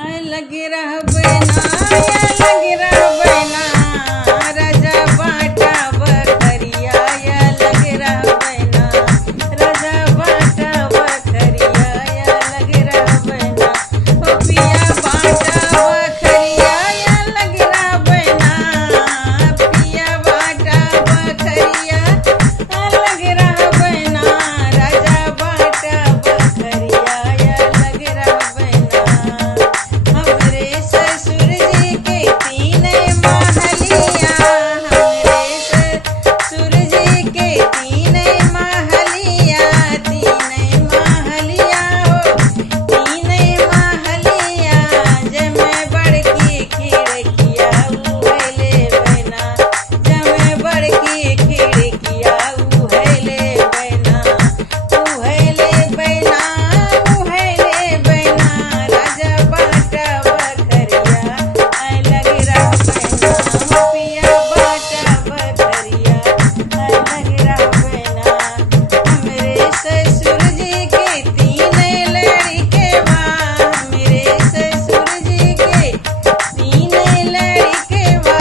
लगी रहबे ना लगी रहबे ना राजा बाटा बकरिया लगी रहबे ना राजा बाटा बकरिया लगी रहबे ना ओ पिया बाटा बकरिया लगी रहबे ना पिया बाटा बकरिया लगी रहबे ना राजा बाटा बकरिया लगी रहबे ना हमरे ससुर जी के तीन महलिया हमरे ससुर जी के तीन महलिया हो तीन महलिया जमे बड़की खिड़किया उहेले बना जमे बड़की खिड़किया उहेले बना उहेले बना उहेले बना राजा बाटा बकरिया लगी रहबे ना पिया बाटा बकरिया लगी रहबे ना हमरे ससुर जी के तीन लड़केवा हमरे ससुर जी के तीन लड़केवा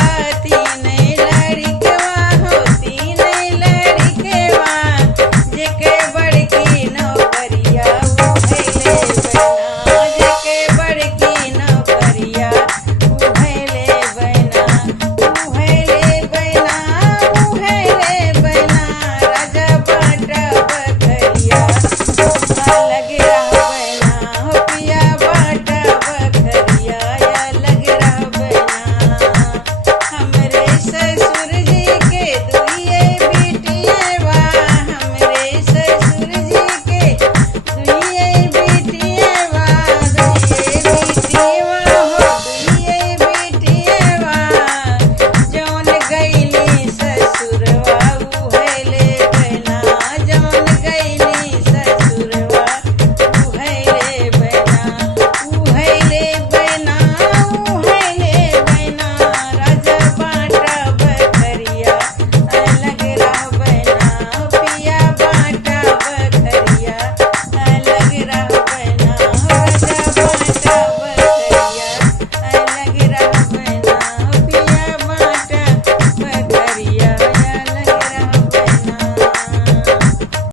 हो तीन लड़केवा जेके बड़की नौकरिया उहेले बना जेके बड़की नौकरिया उहेले बना उहेले बना उहेले बना राजा बाटा बकरिया लगे